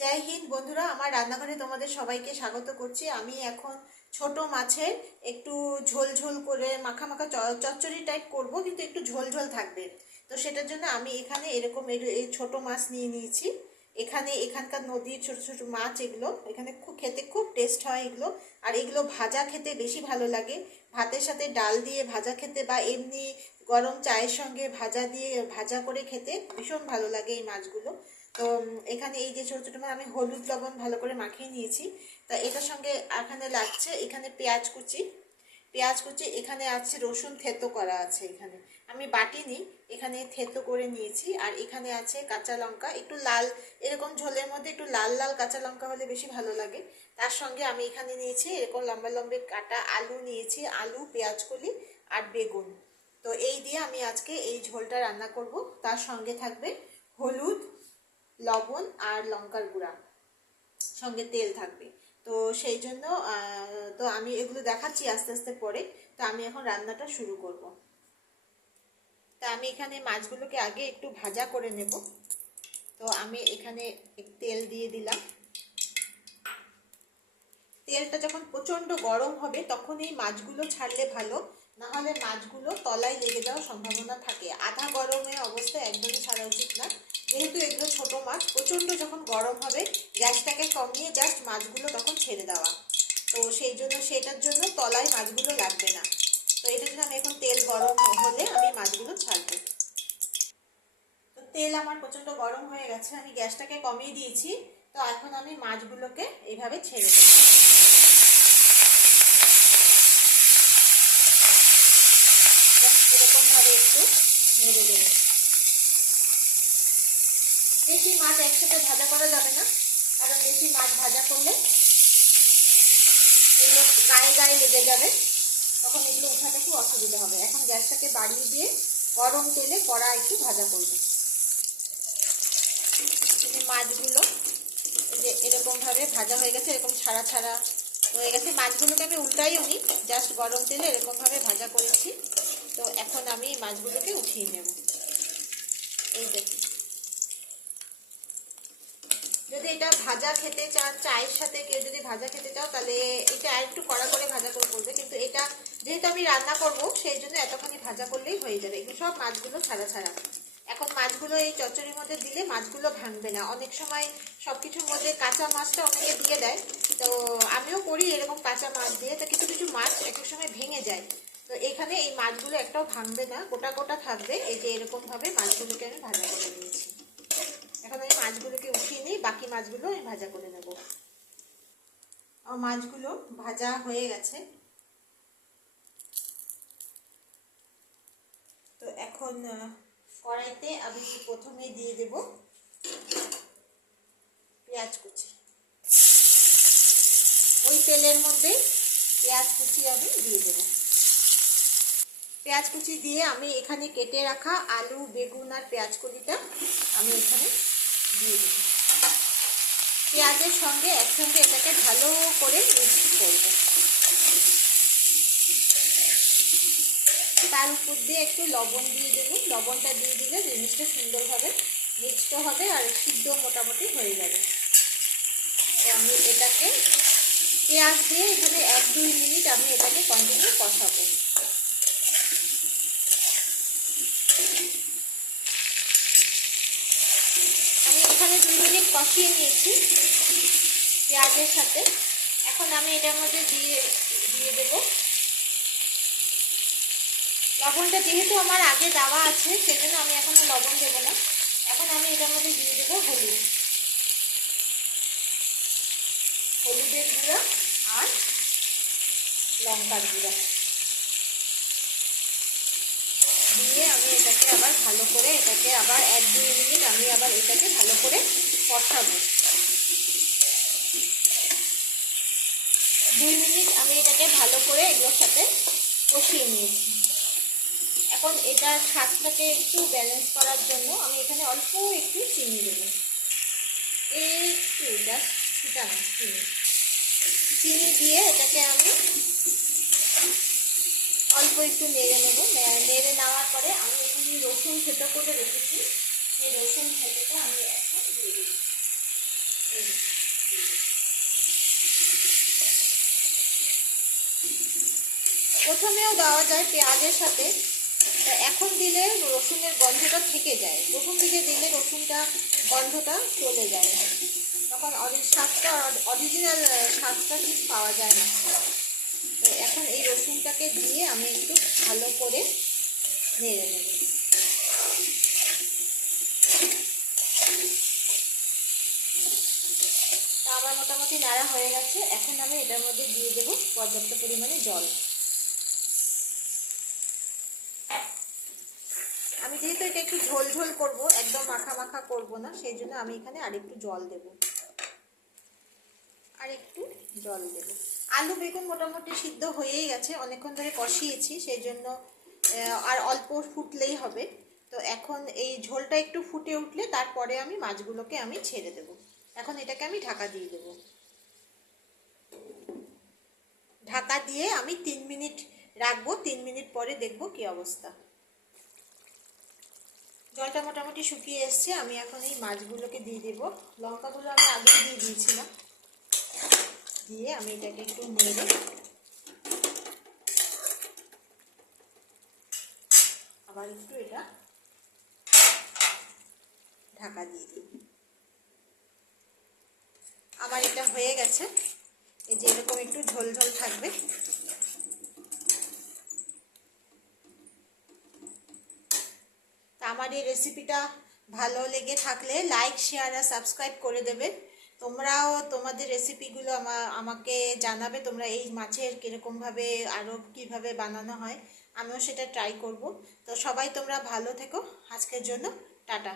জয় হিন্দ বন্ধুরা, আমার রান্নাঘরে তোমাদের সবাইকে স্বাগত করছি। আমি এখন ছোট মাছের একটু ঝোল ঝোল করে মাখা মাখা চচ্চড়ি টাইপ করব, কিন্তু একটু ঝোল ঝোল থাকবে। তো সেটার জন্য আমি এখানে এরকম এই ছোট মাছ নিয়ে নিয়েছি। এখানকার নদীর ছোট ছোট মাছ, এগুলো এখানে খুব খেতে খুব টেস্ট হয় এগুলো। আর এগুলো ভাজা খেতে বেশি ভালো লাগে, ভাতের সাথে ডাল দিয়ে ভাজা খেতে বা এমনি গরম চায়ের সঙ্গে ভাজা করে খেতে ভীষণ ভালো লাগে এই মাছগুলো। তো এখানে এই যে ছোটো ছোটো মাছ আমি হলুদ লবণ ভালো করে মাখিয়ে নিয়েছি। তা এটার সঙ্গে এখানে লাগছে এখানে পেঁয়াজ কুচি, এখানে আছে রসুন থেতো করা আছে, এখানে আমি বাটিনি, এখানে থেতো করে নিয়েছি। আর এখানে আছে কাঁচা লঙ্কা, একটু লাল, এরকম ঝোলের মধ্যে একটু লাল লাল কাঁচা লঙ্কা হলে বেশি ভালো লাগে। তার সঙ্গে আমি এখানে নিয়েছি এরকম লম্বা লম্বা কাটা আলু নিয়েছি, আলু, পেঁয়াজকলি আর বেগুন। তো এই দিয়ে আমি আজকে এই ঝোলটা রান্না করব। তার সঙ্গে থাকবে হলুদ, লবণ আর লঙ্কার গুঁড়া, সঙ্গে তেল থাকবে। তো সেই জন্য তো আমি এগুলো দেখাচ্ছি আস্তে আস্তে পরে। তো আমি এখন রান্নাটা শুরু করব। তা আমি এখানে মাছগুলোকে আগে একটু ভাজা করে নেব। তো আমি এখানে তেল দিয়ে দিলাম। তেলটা যখন প্রচণ্ড গরম হবে তখন এই মাছগুলো ছাড়লে ভালো, না হলে মাছগুলো তলায় লেগে যাওয়ার সম্ভাবনা থাকে। আধা গরমে অবস্থায় একদমই ছাড়া উচিত না, যেহেতু এগুলো ছোট মাছ। প্রচণ্ড যখন গরম হবে গ্যাসটাকে কমিয়ে জাস্ট মাছগুলো তখন ছেড়ে দেওয়া। তো সেটার জন্য তলায় মাছগুলো লাগবে না। তো এটার জন্য আমি এখন তেল গরম হলে আমি মাছগুলো ছাড়বো। তো তেল আমার প্রচণ্ড গরম হয়ে গেছে, আমি গ্যাসটাকে কমিয়ে দিয়েছি। তো এখন আমি মাছগুলোকে এইভাবে ছেড়ে দেবো। এরকম ভাবে একটু নেড়ে দেবে। বেশি মাছ একসাথে ভাজা করা যাবে না, কারণ বেশি মাছ ভাজা করলে এগুলো গায়ে গায়ে লেগে যাবে, তখন এগুলো উঠাতে খুব অসুবিধা হবে। এখন গ্যাসটাকে বাড়িয়ে দিয়ে গরম তেলে কড়া একটু ভাজা করবে। এই মাছগুলো এই যে এরকমভাবে ভাজা হয়ে গেছে, এরকম ছাড়া ছাড়া হয়ে গেছে। মাছগুলোকে আমি উল্টাইও নি, জাস্ট গরম তেলে এরকমভাবে ভাজা করেছি। তো এখন আমি মাছগুলোকে উঠিয়ে নেব। এই দেখুন, যদি এটা ভাজা খেতে চান, চায়ের সাথে কেউ যদি ভাজা খেতে চাও, তাহলে এটা আর একটু কড়া করে ভাজা করে করবে। কিন্তু এটা যেহেতু আমি রান্না করব, সেই জন্য এতখানি ভাজা করলেই হয়ে যাবে। এগুলো সব মাছগুলো ছাড়া ছাড়া। এখন মাছগুলো এই চচ্চড়ির মধ্যে দিলে মাছগুলো ভাঙবে না। অনেক সময় সব কিছুর মধ্যে কাঁচা মাছটা অনেকে দিয়ে দেয়, তো আমিও করি এরকম কাঁচা মাছ দিয়ে। তো কিছু কিছু মাছ এক এক সময় ভেঙে যায়। তো এখানে এই মাছগুলো একটাও ভাঙবে না, গোটা গোটা থাকবে। এই যে এরকমভাবে মাছগুলোকে আমি ভাজা করে নিয়েছি। এখন আমি মাছগুলোকে উঠিয়ে নিই, বাকি মাছগুলো আমি ভাজা করে নেব। মাছগুলো ভাজা হয়ে গেছে। তো এখন কড়াইতে আমি প্রথমে দিয়ে দেব পেঁয়াজ কুচি। ওই তেলের মধ্যে পেঁয়াজ কুচি আমি দিয়ে দেব। পেঁয়াজ কুচি দিয়ে আমি এখানে কেটে রাখা আলু, বেগুন আর পেঁয়াজ কলিটা আমি এখানে দিয়ে দেব। পেঁয়াজের সঙ্গে একসঙ্গে এটাকে ভালো করে মিক্স করব। তার উপর দিয়ে একটু লবণ দিয়ে দেবো। লবণটা দিয়ে দিলে জিনিসটা সুন্দরভাবে মিক্সড হবে আর সিদ্ধ মোটামুটি হয়ে যাবে। তো আমি এটাকে পেঁয়াজ দিয়ে এখানে 1-2 মিনিট আমি এটাকে কন্টিনিউ কষাবো। আমি এখানে 2 মিনিট কষিয়ে নিয়েছি পেঁয়াজের সাথে। এখন আমি এটার মধ্যে দিয়ে দেবো লবণটা। যেহেতু আমার আগে দেওয়া আছে সেজন্য আমি এখনো লবণ দেবো না। এখন আমি এটার মধ্যে দিয়ে দেবো হলুদের গুঁড়া আর লঙ্কার গুঁড়া দিয়ে আমি এটাকে আবার ভালো করে আবার 1-2 মিনিট আমি আবার এটাকে ভালো করে কষাবো। 2 মিনিট আমি এটাকে ভালো করে এগুলোর সাথে কষিয়ে নিয়েছি। এখন এটার স্বাদটাকে একটু ব্যালেন্স করার জন্য আমি এখানে অল্প একটু চিনি দেবো, একটু জাস্ট ছিটানো চিনি দিয়ে এটাকে আমি অল্প একটু নেড়ে নেব। নেড়ে নেওয়ার পরে আমি এখানে রসুন থেতো করে রেখেছি, সেই রসুন থেতোটা আমি এখন দিয়ে দেবো। এই যে, প্রথমেও দেওয়া যায় পেঁয়াজের সাথে, এখন দিলে রসুনের গন্ধটা থেকে যায়, প্রথম দিকে দিলে রসুনটা গন্ধটা চলে যায়, তখন স্বাদটা অরিজিনাল স্বাদটা ঠিক পাওয়া যায় না। তো এখন এই রসুনটাকে দিয়ে আমি একটু ভালো করে নেড়ে নেব। তা আমার মোটামুটি নাড়া হয়ে গেছে, এখন আমি এটার মধ্যে দিয়ে দেবো পর্যাপ্ত পরিমাণে জল। আমি যেহেতু এটা একটু ঝোল ঝোল করবো, একদম মাখা মাখা করবো না, সেই জন্য আমি এখানে আরেকটু জল দেব, আর একটু জল দেব। আলু বেগুন মোটামুটি সিদ্ধ হয়েই গেছে, অনেকক্ষণ ধরে কষিয়েছি, সেই জন্য আর অল্প ফুটলেই হবে। তো এখন এই ঝোলটা একটু ফুটে উঠলে তারপরে আমি মাছগুলোকে আমি ছেড়ে দেব। এখন এটাকে আমি ঢাকা দিয়ে দেব। ঢাকা দিয়ে আমি 3 মিনিট রাখবো, 3 মিনিট পরে দেখবো কি অবস্থা। জলটা মোটামুটি শুকিয়ে এসছে, আমি এখন এই মাছগুলোকে দিয়ে দেবো। লঙ্কাগুলো আমি আগেই দিয়ে দিয়েছিলাম, দিয়ে আমি এটাকে একটু নেড়ে আবার একটু এটা ঢাকা দিয়ে দিই। আমার এটা হয়ে গেছে, এই যে এরকম একটু ঝোল ঝোল থাকবে। তা আমার এই রেসিপিটা ভালো লেগে থাকলে লাইক শেয়ার আর সাবস্ক্রাইব করে দেবে। তোমরাও তোমাদের রেসিপিগুলো আমাকে জানাবে, তোমরা এই মাছের কীরকমভাবে আরও কীভাবে বানানো হয়, আমিও সেটা ট্রাই করব। তো সবাই তোমরা ভালো থেকো, আজকের জন্য টাটা।